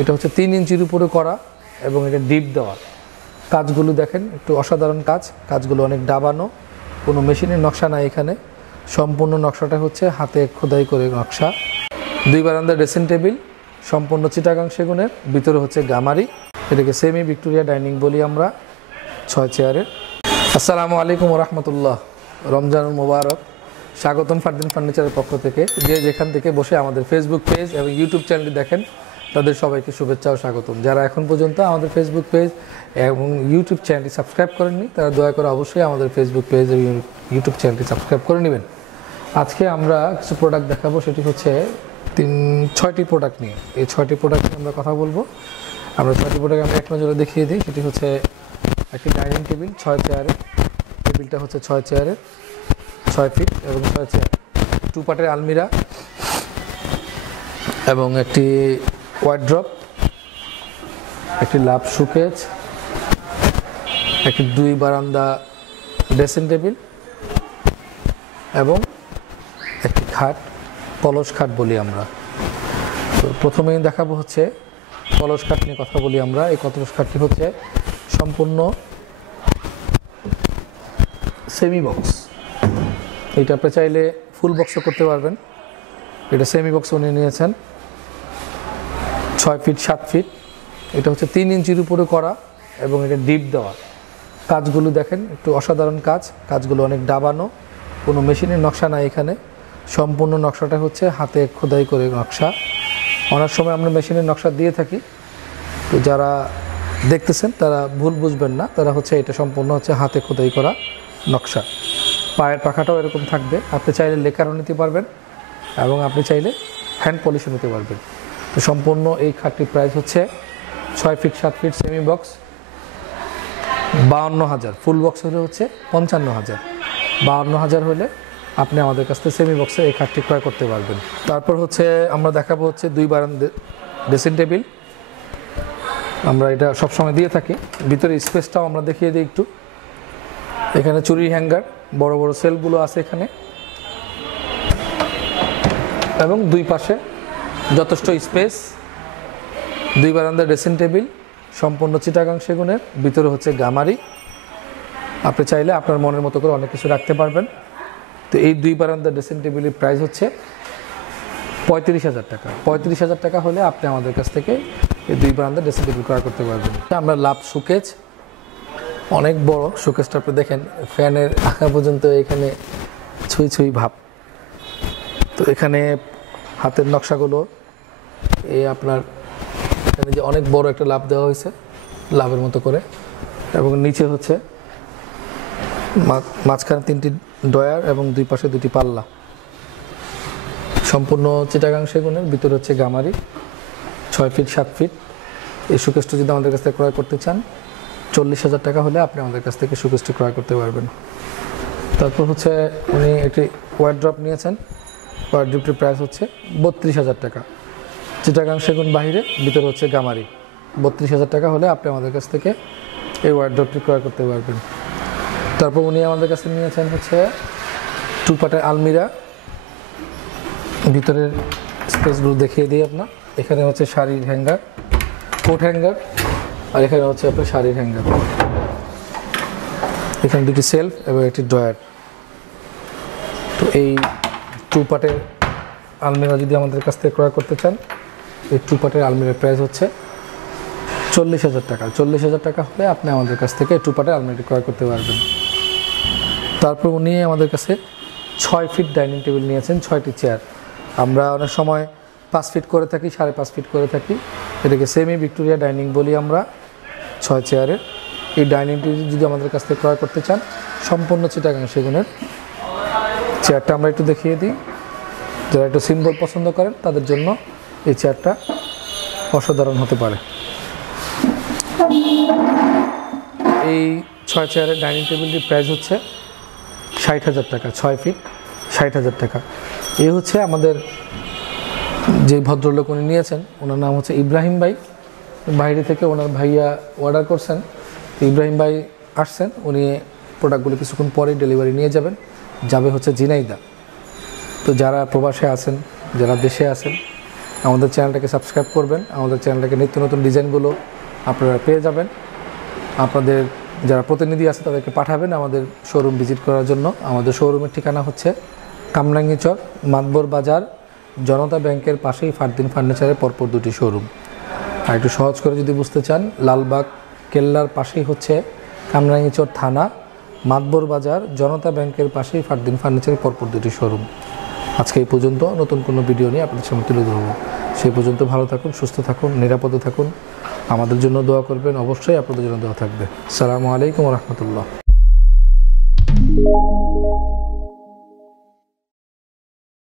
এটা হচ্ছে 3 ইঞ্চির উপরে করা এবং এটা ডিপ দেওয়া। কাজগুলো দেখেন একটু অসাধারণ কাজগুলো অনেক দাবানো, কোনো মেশিনের নকশা নাই এখানে, সম্পূর্ণ নকশাটা হচ্ছে হাতে খোদাই করে নকশা। 2 বারান্দার ড্রেসিং টেবিল সম্পূর্ণ চিটাগাং সেগুনের, ভিতরে হচ্ছে গামারি। এটাকে সেমি ভিক্টোরিয়া ডাইনিং বলি আমরা, 6 চেয়ারের। আসসালামু আলাইকুম রহমতুল্লাহ, রমজানুল মুবারক। স্বাগতম ফারদিন ফার্নিচারের পক্ষ থেকে। যে যেখান থেকে বসে আমাদের ফেসবুক পেজ এবং ইউটিউব চ্যানেলটি দেখেন তাদের সবাইকে শুভেচ্ছা ও স্বাগতম। যারা এখন পর্যন্ত আমাদের ফেসবুক পেজ এবং ইউটিউব চ্যানেলটি সাবস্ক্রাইব করেননি তারা দয়া করে অবশ্যই আমাদের ফেসবুক পেজ এবং ইউটিউব চ্যানেলটি সাবস্ক্রাইব করে নেবেন। আজকে আমরা কিছু প্রোডাক্ট দেখাবো, সেটি হচ্ছে 6টি প্রোডাক্ট নিয়ে। এই 6টি প্রোডাক্ট নিয়ে আমরা কথা বলবো। আমরা 6টি প্রোডাক্ট আমরা এক নজরে দেখিয়ে দিই। সেটি হচ্ছে একটি ডাইনিং টেবিল 6 চেয়ারের, টেবিলটা হচ্ছে 6 চেয়ারের, 6 ফিট এবং 6 চেয়ার, 2 পার্টের আলমিরা এবং একটি ওয়ার্ড্রপ, একটি লাভ শোকেস, একটি 2 বারান্দা ড্রেসিং টেবিল এবং একটি খাট, কলস খাট বলি আমরা। তো প্রথমেই দেখাবো হচ্ছে কলস খাট নিয়ে কথা বলি আমরা। এই কলস খাটটি হচ্ছে সম্পূর্ণ সেমি বক্স। এইটা আপনি চাইলে ফুল বক্সও করতে পারবেন। এটা সেমি বক্স উনি নিয়েছেন, 6 ফিট 7 ফিট। এটা হচ্ছে 3 ইঞ্চির উপরে করা এবং এটা ডিপ দেওয়া। কাজগুলো দেখেন একটু অসাধারণ কাজগুলো অনেক দাবানো, কোনো মেশিনের নকশা নাই এখানে, সম্পূর্ণ নকশাটা হচ্ছে হাতে খোদাই করে নকশা। অনেক সময় আমরা মেশিনের নকশা দিয়ে থাকি, তো যারা দেখতেছেন তারা ভুল বুঝবেন না, তারা হচ্ছে এটা সম্পূর্ণ হচ্ছে হাতে খোদাই করা নকশা। পায়ের পাখাটাও এরকম থাকবে। আপনি চাইলে লেকারও নিতে পারবেন এবং আপনি চাইলে হ্যান্ড পলিশও নিতে পারবেন। তো সম্পূর্ণ এই খাটটির প্রাইস হচ্ছে 6 feet 7 feet semi box 52,000, full box হলে হচ্ছে 55,000। 52,000 হলে আপনি আমাদের কাছ থেকে সেমি বক্সে এই খাটটি ক্রয় করতে পারবেন। তারপর হচ্ছে আমরা দেখাবো হচ্ছে 2 বারান্দা ড্রেসিং টেবিল। আমরা এটা সবসময় দিয়ে থাকি। ভিতরে স্পেসটাও আমরা দেখিয়ে দিই একটু। এখানে চুরি হ্যাঙ্গার, বড় বড় সেলগুলো আছে এখানে এবং 2 পাশে যথেষ্ট স্পেস। 2 বারান্দা ড্রেসিং টেবিল সম্পূর্ণ চিটাগাং সেগুনের, ভিতরে হচ্ছে গামারি। আপনি চাইলে আপনার মনের মতো করে অনেক কিছু রাখতে পারবেন। তো এই 2 বারান্দা ড্রেসিং টেবিলের প্রাইস হচ্ছে 35,000 টাকা। 35,000 টাকা হলে আপনি আমাদের কাছ থেকে এই 2 বারান্দা ড্রেসিং টেবিল ক্রয় করতে পারবেন। আমরা লাভ শোকেস, অনেক বড় শোকেসটা আপনি দেখেন, ফ্যানের আঁকা পর্যন্ত এখানে ছুঁই ছুঁই ভাব। তো এখানে হাতের নকশাগুলো এই আপনার এখানে যে অনেক বড় একটা লাভ দেওয়া হয়েছে লাভের মতো করে, এবং নিচে হচ্ছে মাঝখানে 3টি ডয়ার এবং 2 পাশে 2টি পাল্লা। সম্পূর্ণ চিটাগাং সেগুনের, ভিতরে হচ্ছে গামারি, 6 ফিট 7 ফিট। এই শোকেসটা যদি আমাদের কাছ থেকে ক্রয় করতে চান 40,000 টাকা হলে আপনি আমাদের কাছ থেকে শোকেসটি ক্রয় করতে পারবেন। তারপর হচ্ছে উনি একটি ওয়ার্ড্রপ নিয়েছেন। ওয়ার্ড্রপটির প্রাইস হচ্ছে 32,000 টাকা। চিটাগাং সেগুন বাহিরে, ভিতরে হচ্ছে গামারি। 32,000 টাকা হলে আপনি আমাদের কাছ থেকে এই ওয়ার্ড্রপটি ক্রয় করতে পারবেন। তারপর উনি আমাদের কাছে নিয়েছেন হচ্ছে 2 পার্টের আলমিরা। ভিতরের স্পেসগুলো দেখিয়ে দিই আপনার। এখানে হচ্ছে শাড়ির হ্যাঙ্গার, কোট হ্যাঙ্গার, আর এখানে হচ্ছে আপনার শাড়ির হ্যাঙ্গার। এখানে 2টি সেলফ এবং একটি ড্রয়ার। তো এই 2 পার্টের আলমিরা যদি আমাদের কাছ থেকে ক্রয় করতে চান, এই 2 পার্টের আলমিরার প্রাইস হচ্ছে 40,000 টাকা। 40,000 টাকা হলে আপনি আমাদের কাছ থেকে 2 পার্টের আলমিরাটি ক্রয় করতে পারবেন। তারপর উনি আমাদের কাছে 6 ফিট ডাইনিং টেবিল নিয়েছেন, 6টি চেয়ার। আমরা অনেক সময় 5 ফিট করে থাকি, 5.5 ফিট করে থাকি। এটাকে সেমি ভিক্টোরিয়া ডাইনিং বলি আমরা, 6 চেয়ারের। এই ডাইনিং টেবিল যদি আমাদের কাছ থেকে ক্রয় করতে চান সম্পূর্ণ চিটাগাং সেগুনের। চেয়ারটা আমরা একটু দেখিয়ে দিই। যারা একটু সিম্বল পছন্দ করেন তাদের জন্য এই চেয়ারটা অসাধারণ হতে পারে। এই 6 চেয়ারের ডাইনিং টেবিলটির প্রাইস হচ্ছে 60,000 টাকা। 6 ফিট 60,000 টাকা। এই হচ্ছে আমাদের যে ভদ্রলোক উনি নিয়েছেন, ওনার নাম হচ্ছে ইব্রাহিম ভাই। বাইরে থেকে ওনার ভাইয়া অর্ডার করছেন, ইব্রাহিম ভাই আসছেন। উনি প্রোডাক্টগুলো কিছুক্ষণ পরেই ডেলিভারি নিয়ে যাবে হচ্ছে ঝিনাইদহ। তো যারা প্রবাসে আছেন, যারা দেশে আছেন, আমাদের চ্যানেলটাকে সাবস্ক্রাইব করবেন। আমাদের চ্যানেলটাকে নিত্য নতুন ডিজাইনগুলো আপনারা পেয়ে যাবেন। আপনাদের যারা প্রতিনিধি আছে তাদেরকে পাঠাবেন আমাদের শোরুম ভিজিট করার জন্য। আমাদের শোরুমের ঠিকানা হচ্ছে কামরাঙ্গীচর, মাতবর বাজার, জনতা ব্যাংকের পাশেই ফারদিন ফার্নিচারের পরপর দুটি শোরুম। আর একটু সহজ করে যদি বুঝতে চান, লালবাগ কেল্লার পাশেই হচ্ছে কামরাঙ্গীচর থানা, মাতবর বাজার, জনতা ব্যাংকের পাশেই ফারদিন ফার্নিচারের পরপর দুটি শোরুম। আজকে এই পর্যন্ত, নতুন কোনো ভিডিও নিয়ে আপনাদের সামনে তুলে ধরবো। সেই পর্যন্ত ভালো থাকুন, সুস্থ থাকুন, নিরাপদে থাকুন। আমাদের জন্য দোয়া করবেন, অবশ্যই আপনাদের জন্য দোয়া থাকবে। আসসালামু আলাইকুম ওয়া রাহমাতুল্লাহ।